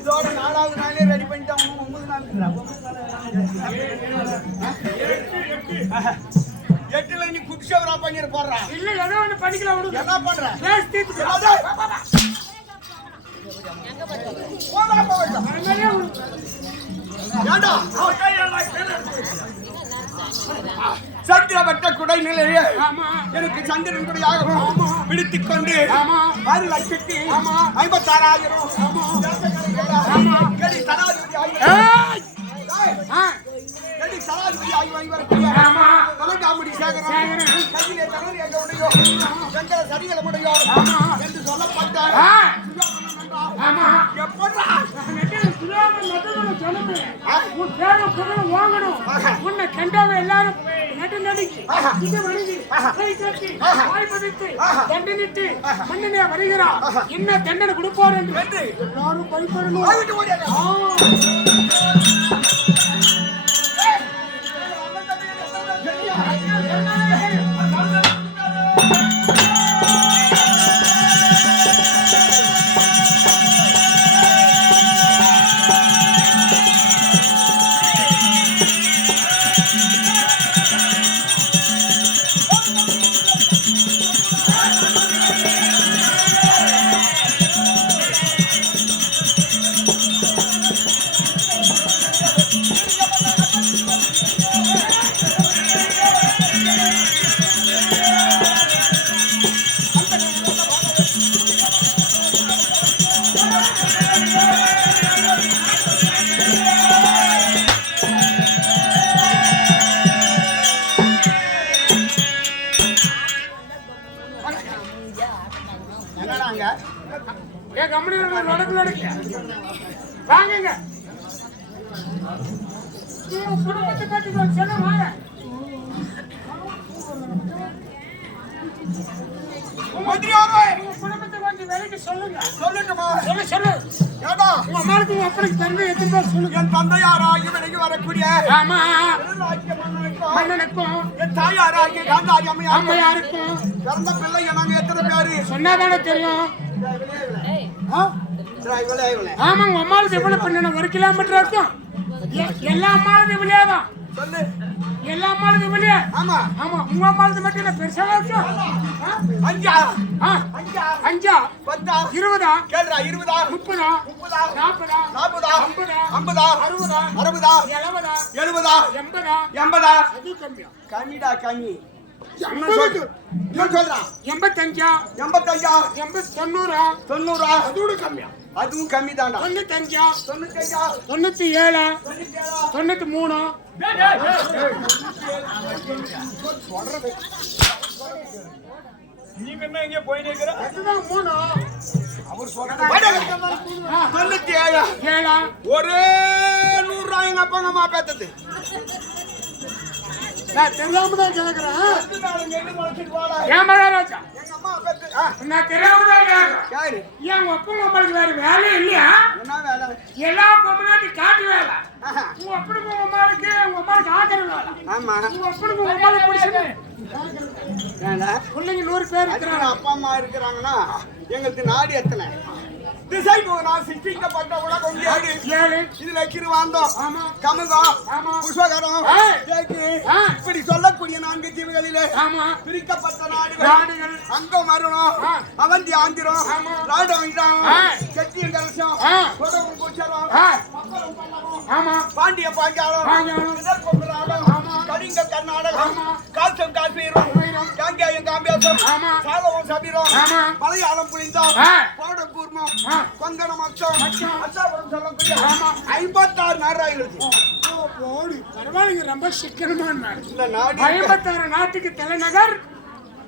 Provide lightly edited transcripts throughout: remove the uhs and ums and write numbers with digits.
இதோட 4வது நாளே ரெடி பண்ணிட்டாங்க. 8ல நீ குடிச்சவரா பண்ணிட்டு போறா இல்ல ஏதோ ஒண்ணு பண்ணிக்கலாம். விடு. என்ன பண்ற? பேஸ் தீத்து எங்க போறா? ஏண்டா சந்திரவட்ட குடை நிலையே எனக்கு சந்திரன் குடையாகவும் பிடித்துக் கொண்டு 6,56,000 சனாதிபதி ஆகி வரக்கூடிய தலைகாமுடி சேகரன் கையிலே தகவல் எங்க உடையோ எங்களை சரிகளை முடியோ என்று சொல்லப்பட்டார். உன்னை கண்டாவை எல்லாரும் நடு நடுங்கி இது வணங்கி கை கட்டி வாய் பதித்து தண்டனிட்டு மன்னனே வருகிறார். என்ன தண்டனை கொடுப்பார் என்று எல்லாரும் பயப்படணும். வாங்க குடும்பத்தை பற்றி சொல்ல வாங்க. குடும்பத்தை கொஞ்சம் வேலைக்கு சொல்லுங்க. சொல்லட்டுமா? சொல்லு. ஏடா உங்க அம்மாவுக்கு அப்பனுக்கு தந்தை எத்தனை பேர் சொல்லுங்க. என் தந்தையாராகி விலகி வரக்கூடிய மன்னனுக்கும் என் தாயாராகி காந்தாரி அம்மையாருக்கும் பிறந்த பிள்ளை நாங்க எத்தனை பேரு சொன்னாதானே தெரியும். ஆமாங்க அம்மாவுக்கு எவ்வளவு பண்ண 1 கிலோமீட்டர் இருக்கும். எல்லா அம்மாவுக்கு விளையாதான் சொல்லு. எல்லா அம்மாவுக்கு விளையா. ஆமா ஆமா உங்க அம்மாவுக்கு மட்டும் பெருசா இருக்கும். 5 5 10 20 கேளுடா 20 30 40 40 50 60 70 80 80 அது கம்மியா கம்மிடா கம்மி. 85 90 அதோட கம்மியா. அதுவும் கம்மி தான்டா. 95 97 93 நீங்க என்ன இங்க போய் நிக்கிற? அதுதான் 3 அவர் சொல்றாரு. 97 ஒரே 100 ரூபாய் எங்க அப்பா அம்மா பேத்தது. நான் தெரியாம தான் கேக்குறேன். ஏன் மகாராஜா எங்க அம்மா பேத்து நான் தெரியாமதான் கேட்கிறேன். யாரு ஏன் உங்க அப்பா உங்க அம்மாளுக்கு வேற வேலை இல்லையா? என்ன வேலை எல்லா பொம்மநாட்டி காட்டு வேலை. ஆஹா. உங்க அப்பனுக்கு உங்க அம்மாளுக்கு ஆக்கிற வேலை. ஆமா உங்க அப்பனுக்கு உங்க அம்மாளுக்கு பிடிச்சது. ஏண்டா பிள்ளைங்க 100 பேர் இருக்கிறாங்க. அப்பா அம்மா இருக்கிறாங்கன்னா எங்களுக்கு நாடு எத்தனை திசை போனா சிஷ்டிக்கப்பட்ட உலகம் ஏழு. 7. இதுல கிருவாந்தம் ஆமா. கமகம் ஆமா. புஷ்பகரம் ஏய். தேக்கு ஆ. இப்படி சொல்லக்கூடிய 4 தீவுகளிலே ஆமா. பிரிக்கப்பட்ட நாடுகள் நாடுகள். அங்கம் மருணம் ஆ. அவந்தி ஆந்திரம் ஆமா. ராடம் இடம் ஆ. செட்டியம் கலசம் ஆ. கொடவும் குச்சரம் ஆ. பப்பரம் பல்லவம் ஆமா. பாண்டிய பாஞ்சாலம் பாஞ்சாலம். இதற்கொப்பராடம் ஆமா. கலிங்க கர்நாடகம் ஆமா. கால்சம் காஷ்மீரம் காஷ்மீரம். காங்கேயம் காம்பியாசம் ஆமா. சாலவம் சபீரம் ஆமா. மலையாளம் புளிந்தம் ஆ. பாடம் கூர்மம் ஆ. கொங்கண மச்சம் மச்சம். அச்சாபுரம் சொல்லக்கூடிய ஆமா. 56 நாடாயிருக்கு போடு. பரவாயில்லைங்க, ரொம்ப சிக்கனமான நாடு. இந்த நாடு 56 நாட்டுக்கு தலைநகர்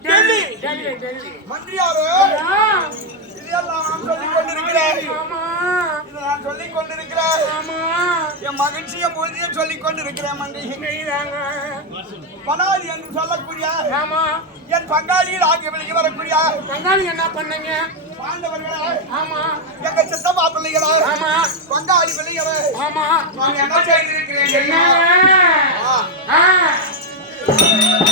டெல்லி. டெல்லி. மந்திரியாரு ஆ. இதெல்லாம் நான் சொல்லிக் கொண்டிருக்கிறேன் ஆமா. இதை நான் சொல்லிக் கொண்டிருக்கிறேன் ஆமா. என் மகிழ்ச்சியை பொழுதையும் சொல்லிக் கொண்டிருக்கிறேன் மங்கை நீதாங்க. பனாரி என்று சொல்லக்கூடிய ஆமா. என் பங்காளியில் ஆகிய விலகி வரக்கூடிய பங்காளி என்ன பண்ணீங்க? பாண்டவர்களே ஆமா. எங்க சித்தப்பா பிள்ளைகளே ஆமா. பங்காளி பிள்ளைகளே ஆமா. நான் என்ன செய்திருக்கிறேன் என்ன? தெரியுமா? ஆ.